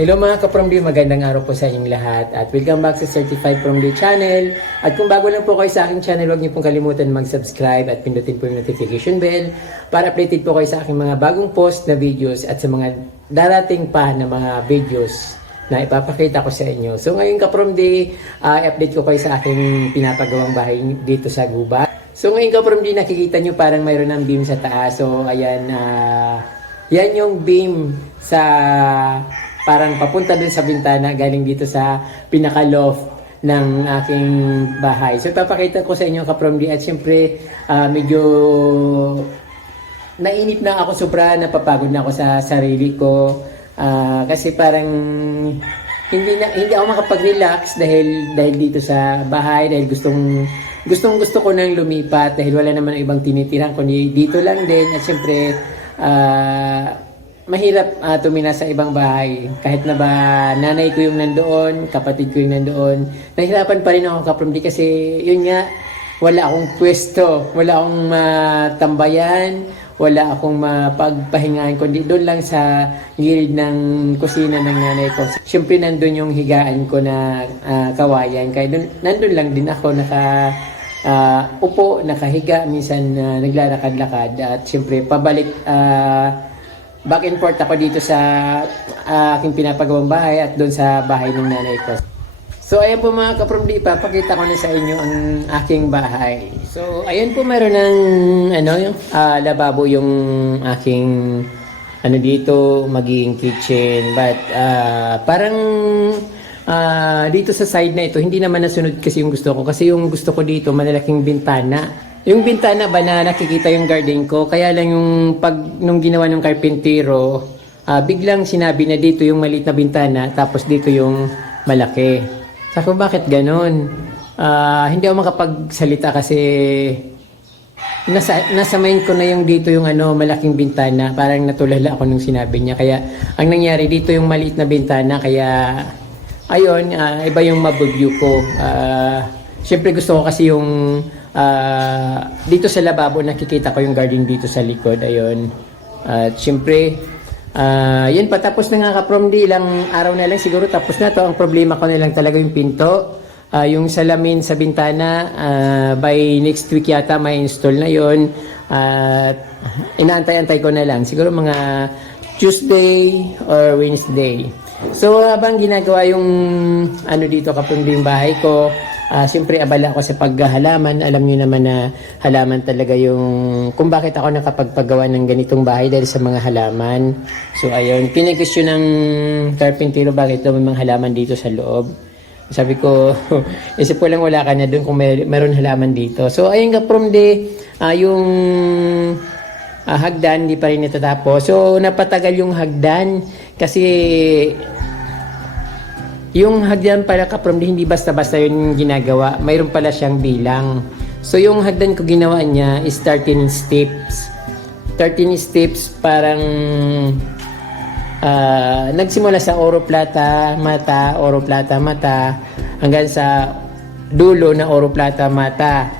Hello mga ka-From magandang araw po sa inyong lahat at welcome back sa Certified From D channel. At kung bago lang po kayo sa aking channel, huwag niyo pong kalimutan mag-subscribe at pindutin po yung notification bell para updated po kayo sa aking mga bagong post na videos at sa mga darating pa na mga videos na ipapakita ko sa inyo. So ngayon ka-From D, ah, update ko kayo sa aking pinapagawang bahay dito sa Guba. So ngayon ka-From D, nakikita nyo parang mayroon ng beam sa taas. So ayan, ah, yan yung beam sa parang papunta dun sa bintana galing dito sa pinaka-loft ng aking bahay. So papakita ko sa inyo ka-from D at syempre ah, medyo nainip na ako sobra, napapagod na ako sa sarili ko. Ah, kasi parang hindi na hindi ako makapag-relax dahil dahil dito sa bahay dahil gustong gustong gusto ko nang lumipat dahil wala naman ibang tinitirahan kundi dito lang din at syempre ah, mahirap ah, tumina sa ibang bahay kahit na ba nanay ko yung nandoon kapatid ko yung nandoon nahirapan pa rin ako kapramdi kasi yun nga wala akong pwesto wala akong matambayan wala akong mapagpahingahan kundi doon lang sa gilid ng kusina ng nanay ko. Siyempre nandun yung higaan ko na ah, kawayan. Kaya doon, nandun lang din ako naka ah, upo, nakahiga, minsan ah, naglalakad-lakad at siyempre pabalik ah, back and forth ako dito sa ah, aking pinapagawang bahay at doon sa bahay ng nanay ko. So ayan po mga kapromdi, ipapakita ko na sa inyo ang aking bahay. So ayan po meron ng ano yung ah, lababo yung aking ano dito magiging kitchen but ah, parang ah, dito sa side na ito hindi naman nasunod kasi yung gusto ko kasi yung gusto ko dito malalaking bintana yung bintana ba na nakikita yung garden ko kaya lang yung pag nung ginawa ng karpintero ah, biglang sinabi na dito yung maliit na bintana tapos dito yung malaki sabi ko, bakit ganon? Ah, hindi ako makapagsalita kasi nasa, nasa mind ko na yung dito yung ano, malaking bintana. Parang natulala ako nung sinabi niya. Kaya, ang nangyari dito yung maliit na bintana. Kaya, ayun, ah, iba yung mabugyo ko. Ah, Siyempre gusto ko kasi yung ah, dito sa lababo nakikita ko yung garden dito sa likod. Ayun. At siyempre, ah, yun patapos na nga ka-prom di ilang araw na lang siguro tapos na to. Ang problema ko na lang talaga yung pinto. Ah, yung salamin sa bintana, ah, by next week yata may install na yon At inaantay-antay ko na lang. Siguro mga Tuesday or Wednesday. So habang ginagawa yung ano dito kapag yung bahay ko, ah siyempre abala ako sa paghahalaman. Alam niyo naman na halaman talaga yung kung bakit ako nakapagpagawa ng ganitong bahay dahil sa mga halaman. So ayun, pinag-question ng carpentero bakit daw may mga halaman dito sa loob. Sabi ko, isip ko lang wala ka na doon kung may, meron halaman dito. So ayun nga from the ah, yung ah, hagdan hindi pa rin natatapos. So napatagal yung hagdan kasi yung hagdan pala ka from the hindi basta-basta yun ginagawa. Mayroon pala siyang bilang. So yung hagdan ko ginawa niya is 13 steps. 13 steps parang ah, nagsimula sa oro plata, mata, oro plata, mata hanggang sa dulo na oro plata, mata.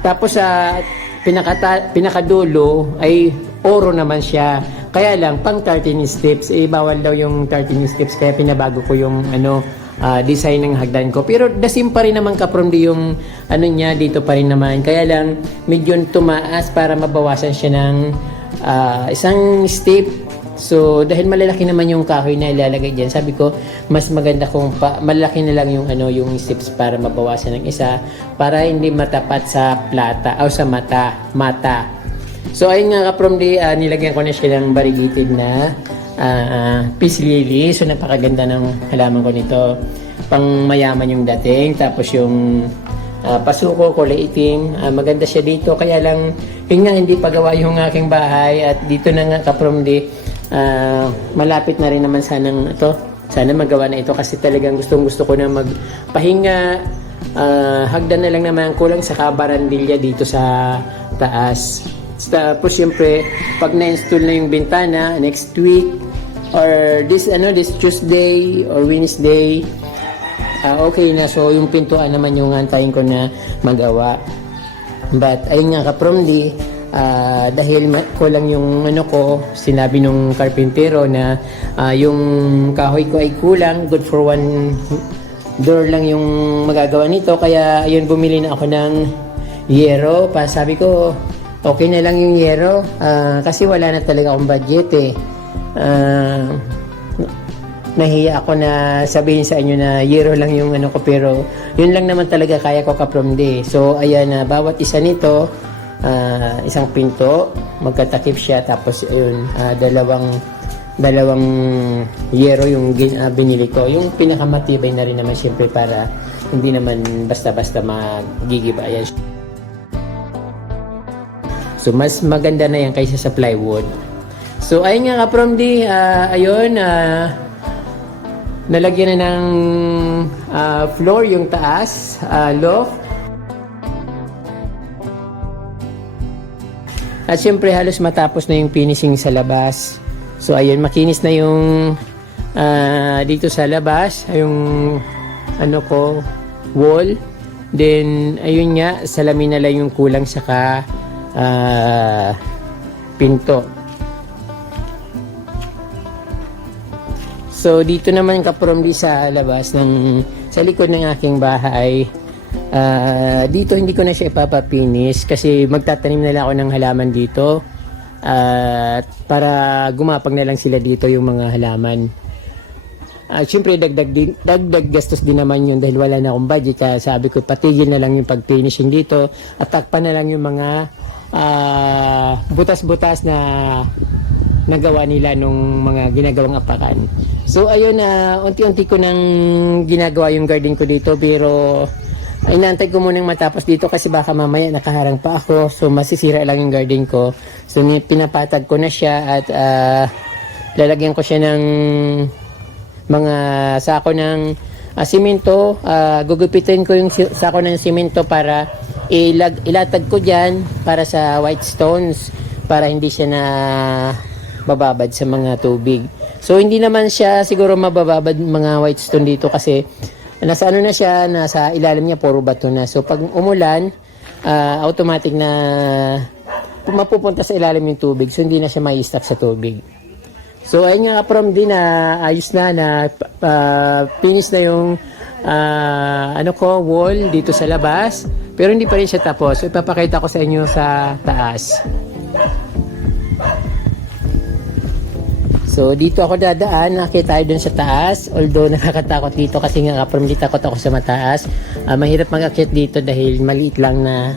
Tapos sa pinakata, pinakadulo ay oro naman siya. Kaya lang, pang 13 steps, eh, bawal daw yung 13 steps, kaya pinabago ko yung ano, ah, design ng hagdan ko. Pero the same pa rin naman ka from the yung ano niya, dito pa rin naman. Kaya lang, medyo tumaas para mabawasan siya ng ah, isang step. So, dahil malalaki naman yung kahoy na ilalagay diyan, sabi ko, mas maganda kung pa, malaki na lang yung ano, yung steps para mabawasan ng isa para hindi matapat sa plata o sa mata, mata. So ayun nga from the ah, nilagyan ko na siya ng variegated na ah, ah, peace lily. So napakaganda ng halaman ko nito. Pang mayaman yung dating. Tapos yung ah, pasuko, kulay itim. Ah, maganda siya dito. Kaya lang, yun nga hindi pagawa yung aking bahay. At dito na nga ka from the ah, malapit na rin naman sanang ito. Sana magawa na ito kasi talagang gustong gusto ko na magpahinga. Ah, hagdan na lang naman kulang sa kabarandilya dito sa taas. Tapos syempre, pag na-install na yung bintana next week or this ano this Tuesday or Wednesday, ah, okay na. So yung pintuan naman yung antayin ko na magawa. But ayun nga ka-promdi, Ah, dahil kulang yung ano ko, sinabi nung karpintero na ah, yung kahoy ko ay kulang, good for one door lang yung magagawa nito. Kaya ayun, bumili na ako ng yero. Pa, sabi ko, okay na lang yung yero Ah, kasi wala na talaga akong budget eh. Ah, nahiya ako na sabihin sa inyo na yero lang yung ano ko pero yun lang naman talaga kaya ko ka-from So ayan na bawat isa nito ah, isang pinto magkatakip siya tapos ayun ah, dalawang dalawang yero yung gin- ah, binili ko. Yung pinakamatibay na rin naman syempre para hindi naman basta-basta magigiba. Ayan. So mas maganda na yan kaysa sa plywood. So ayun nga ka from D, ah, ayun ah, nalagyan na ng ah, floor yung taas, ah, loft. At syempre halos matapos na yung finishing sa labas. So ayun, makinis na yung ah, dito sa labas, yung ano ko, wall. Then ayun nga, salamin na lang yung kulang saka ah, pinto. So dito naman kapromli sa labas ng sa likod ng aking bahay. ah, dito hindi ko na siya ipapapinis kasi magtatanim na lang ako ng halaman dito. At para gumapag na lang sila dito yung mga halaman. At syempre dagdag, din, dagdag gastos din naman yun dahil wala na akong budget. Kaya sabi ko patigil na lang yung pag-finishing dito at takpan na lang yung mga ah, butas-butas na nagawa nila nung mga ginagawang apakan. So ayun na unti-unti ko nang ginagawa yung garden ko dito pero ay inaantay ko munang matapos dito kasi baka mamaya nakaharang pa ako so masisira lang yung garden ko. So pinapatag ko na siya at ah, lalagyan ko siya ng mga sako ng ah, simento. Ah, gugupitin ko yung sako ng simento para ilag, ilatag ko dyan para sa white stones para hindi siya na bababad sa mga tubig. So hindi naman siya siguro mabababad mga white stone dito kasi nasa ano na siya, nasa ilalim niya puro bato na. So pag umulan, ah, automatic na mapupunta sa ilalim yung tubig. So hindi na siya may stuck sa tubig. So ayun nga from din na ayos na na uh, finish na yung ah, ano ko wall dito sa labas pero hindi pa rin siya tapos. So ipapakita ko sa inyo sa taas. So dito ako dadaan, nakita tayo dun sa taas. Although nakakatakot dito kasi nga from takot ako sa mataas. Ah, mahirap mag-akyat dito dahil maliit lang na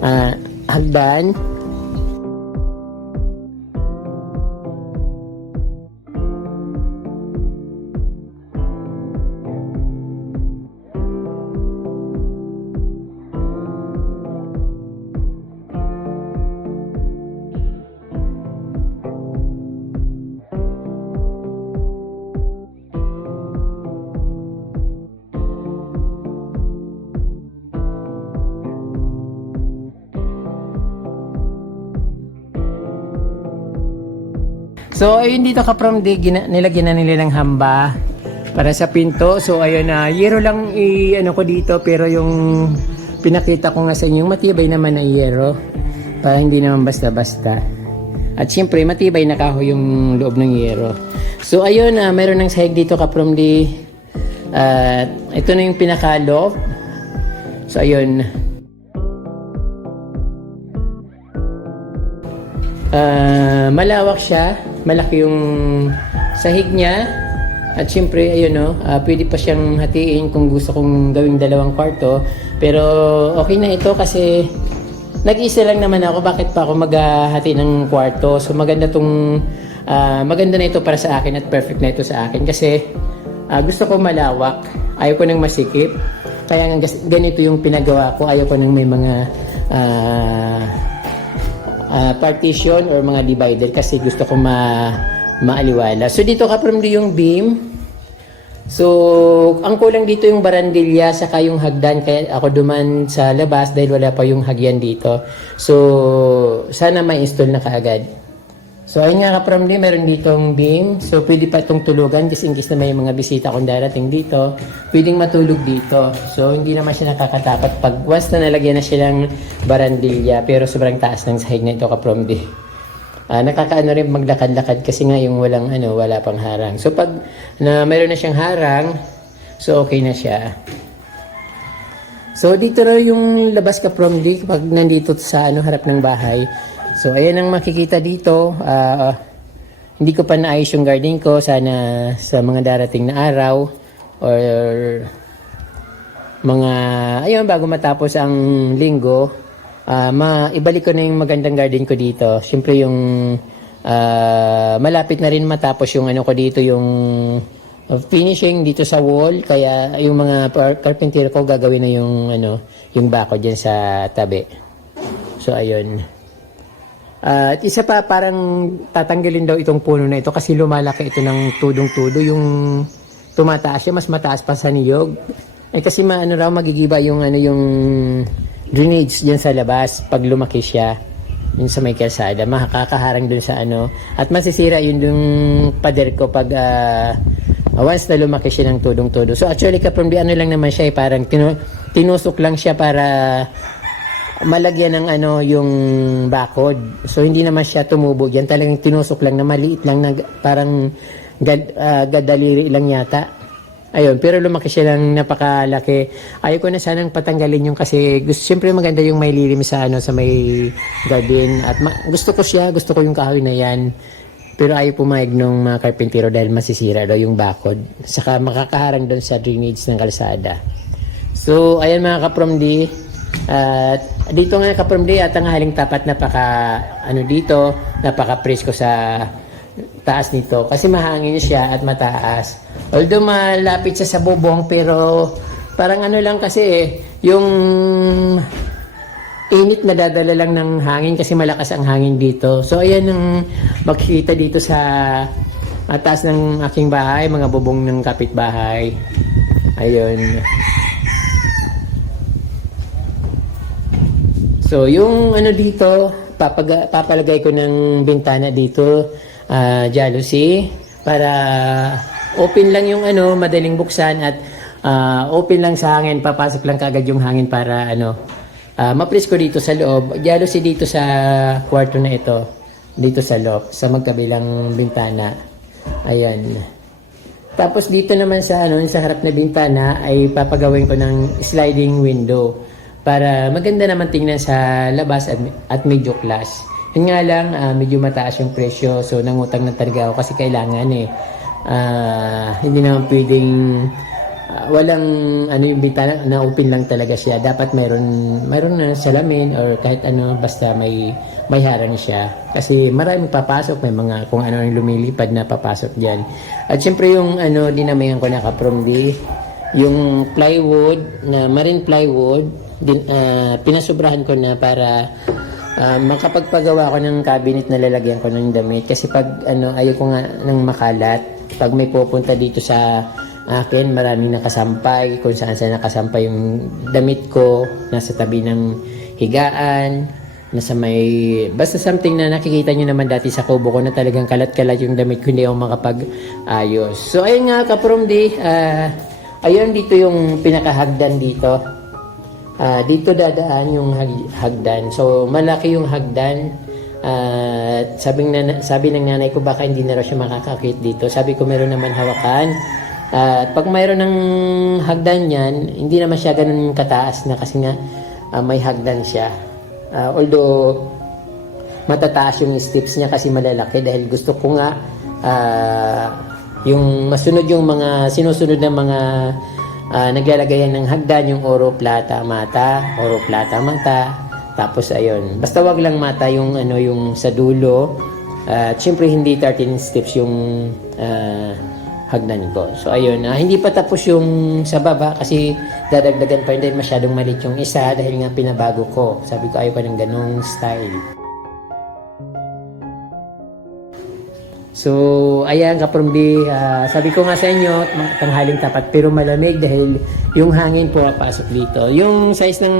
ah, hagdan. So, ayun dito ka from the, nilagyan na nila ng hamba para sa pinto. So, ayun na, yero lang i, ano ko dito, pero yung pinakita ko nga sa inyo, yung matibay naman na yero. Para hindi naman basta-basta. At syempre, matibay na kahoy yung loob ng yero. So, ayun na, meron ng sahig dito ka from the, at ito na yung pinaka-loft. So, ayun, Ah, malawak siya, malaki yung sahig niya. At syempre, ayun no, ah, pwede pa siyang hatiin kung gusto kong gawing dalawang kwarto. Pero okay na ito kasi nag-isa lang naman ako, bakit pa ako maghahati ng kwarto? So maganda tong ah, maganda na ito para sa akin at perfect na ito sa akin kasi ah, gusto ko malawak, ayaw ko nang masikip. Kaya ganito yung pinagawa ko, ayaw ko nang may mga ah, ah, partition or mga divider kasi gusto ko ma maaliwala. So dito ka from yung beam. So ang kulang dito yung barandilya saka yung hagdan kaya ako duman sa labas dahil wala pa yung hagyan dito. So sana ma-install na kaagad. So ayun nga ka-from meron ditong beam. So pwede pa itong tulugan just in case na may mga bisita kung darating dito. Pwedeng matulog dito. So hindi naman siya nakakatakot pag once na nalagyan na siya ng barandilya pero sobrang taas ng sahig na ito ka-from Ah, nakakaano rin maglakad-lakad kasi nga yung walang ano, wala pang harang. So pag na mayroon na siyang harang, so okay na siya. So dito na yung labas ka from di pag nandito sa ano harap ng bahay. So ayan ang makikita dito. Ah, hindi ko pa naayos yung garden ko sana sa mga darating na araw or mga ayun bago matapos ang linggo ah maibalik ko na yung magandang garden ko dito. Siyempre yung ah, malapit na rin matapos yung ano ko dito yung uh, finishing dito sa wall kaya yung mga carpenter ko gagawin na yung ano yung bako diyan sa tabi. So ayun. Ah, at isa pa parang tatanggalin daw itong puno na ito kasi lumalaki ito ng tudong-tudo yung tumataas siya mas mataas pa sa niyog. Eh kasi maano raw magigiba yung ano yung drainage diyan sa labas pag lumaki siya yun sa may kalsada makakaharang dun sa ano at masisira yun yung pader ko pag ah, once na lumaki siya ng tudong-tudo. So actually kapag ano lang naman siya eh, parang tinu- tinusok lang siya para malagyan ng ano yung bakod. So hindi naman siya tumubo. Yan talagang tinusok lang na maliit lang na parang gad, ah, gadaliri lang yata. Ayun, pero lumaki siya ng napakalaki. Ayaw ko na sanang patanggalin yung kasi gusto, siyempre maganda yung may lilim sa ano sa may garden at ma- gusto ko siya, gusto ko yung kahoy na yan. Pero ayaw pumayag ng mga karpentero dahil masisira daw yung bakod. Saka makakaharang doon sa drainage ng kalsada. So, ayan mga kaprom-D. At dito nga kaprom-D at ang haling tapat napaka ano dito, napaka presko sa taas nito kasi mahangin siya at mataas. Although malapit siya sa bubong pero parang ano lang kasi eh, yung init na dadala lang ng hangin kasi malakas ang hangin dito. So ayan ang makikita dito sa atas ng aking bahay, mga bubong ng kapitbahay. Ayun. So, yung ano dito, papag papalagay ko ng bintana dito, ah, jealousy, para open lang yung ano, madaling buksan at ah, open lang sa hangin, papasok lang kagad yung hangin para ano, ah, mapres ko dito sa loob. Jealousy dito sa kwarto na ito, dito sa loob, sa magkabilang bintana. Ayan. Tapos dito naman sa ano, sa harap na bintana ay papagawin ko ng sliding window para maganda naman tingnan sa labas at, at medyo class. Yun nga lang, ah, medyo mataas yung presyo so nangutang na talaga ako kasi kailangan eh. Ah, hindi naman pwedeng ah, walang ano yung bintana na open lang talaga siya. Dapat mayroon mayroon na salamin or kahit ano basta may may harang siya. Kasi maraming papasok, may mga kung ano yung lumilipad na papasok diyan. At syempre yung ano dinamayan ko na ka-from di yung plywood na marine plywood din ah, pinasobrahan ko na para ah, makapagpagawa ko ng cabinet na lalagyan ko ng damit. Kasi pag ano ayaw ko nga ng makalat. Pag may pupunta dito sa akin maraming nakasampay. Kung saan saan nakasampay yung damit ko nasa tabi ng higaan nasa may basta something na nakikita nyo naman dati sa kubo ko na talagang kalat-kalat yung damit ko hindi ako makapag-ayos. So ayun nga kaprom di ah, ayun dito yung pinakahagdan dito Ah, dito dadaan yung hag- hagdan. So, malaki yung hagdan. At sabi, ng, sabi ng nanay ko baka hindi na raw siya makakakit dito. Sabi ko meron naman hawakan. At pag mayroon ng hagdan yan, hindi naman siya ganun kataas na kasi nga ah, may hagdan siya. Ah, although matataas yung steps niya kasi malalaki dahil gusto ko nga ah, yung masunod yung mga sinusunod ng mga Ah, naglalagay yan ng hagdan yung oro, plata, mata, oro, plata, mata. Tapos ayun, basta wag lang mata yung ano yung sa dulo. At syempre hindi 13 steps yung ah, hagdan ko. So ayun, ah, hindi pa tapos yung sa baba kasi dadagdagan pa dahil masyadong maliit yung isa dahil nga pinabago ko. Sabi ko ayaw ko ng ganong style. So, ayan kaprumbi, ah, sabi ko nga sa inyo, tanghaling tapat pero malamig dahil yung hangin pumapasok dito. Yung size ng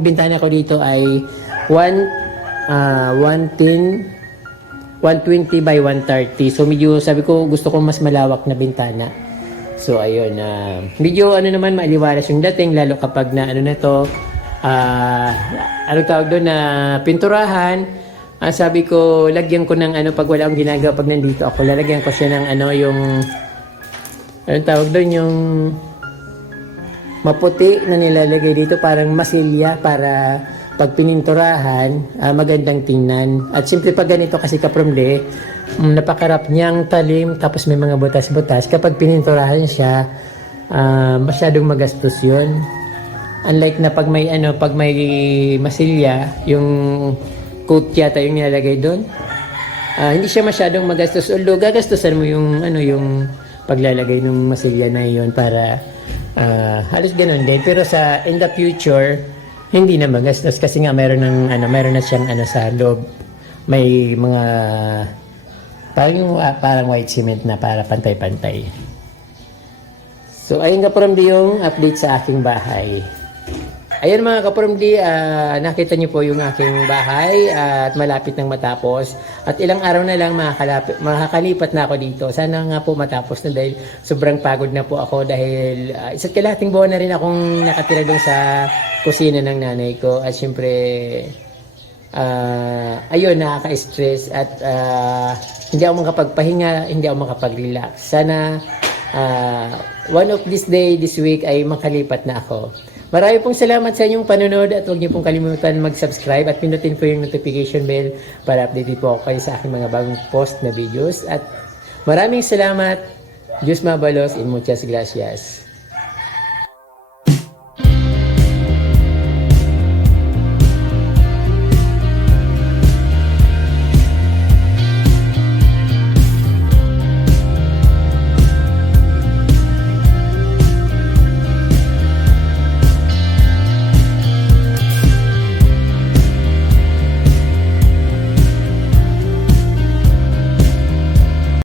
bintana ko dito ay 1 uh, 110 120 by 130. So medyo sabi ko gusto ko mas malawak na bintana. So ayun, ah, medyo ano naman maaliwalas yung dating lalo kapag na ano na to, ah, ano tawag doon na pinturahan. Ah, sabi ko, lagyan ko ng ano pag wala akong ginagawa pag nandito ako, lalagyan ko siya ng ano yung ano tawag doon yung maputi na nilalagay dito. Parang masilya para pag pininturahan ah, magandang tingnan. At siyempre pag ganito kasi kapromde um, napakarap niyang talim tapos may mga butas-butas. Kapag pininturahan siya ah, masyadong magastos yun. Unlike na pag may ano pag may masilya yung coat yata yung nilalagay doon. Ah, hindi siya masyadong magastos. Although gagastusan mo yung ano yung paglalagay ng masilya na yon para ah, halos ganun din. Pero sa in the future hindi na magastos kasi nga meron ng ano meron na siyang ano sa loob. May mga parang ah, parang white cement na para pantay-pantay. So, ayun kaparamdi yung update sa aking bahay. Ayun mga kaparamdi, ah, nakita niyo po yung aking bahay ah, at malapit nang matapos. At ilang araw na lang makakalipat na ako dito. Sana nga po matapos na dahil sobrang pagod na po ako dahil uh, isa't kalahating buwan na rin akong nakatira doon sa kusina ng nanay ko. At syempre, ah ayun, nakaka-stress at ah, hindi ako makapagpahinga, hindi ako makapag-relax. Sana ah, one of this day, this week ay makalipat na ako. Marami pong salamat sa inyong panonood at huwag niyo pong kalimutan mag-subscribe at pinutin po yung notification bell para update po kayo sa aking mga bagong post na videos. At maraming salamat. Diyos mabalos in muchas gracias.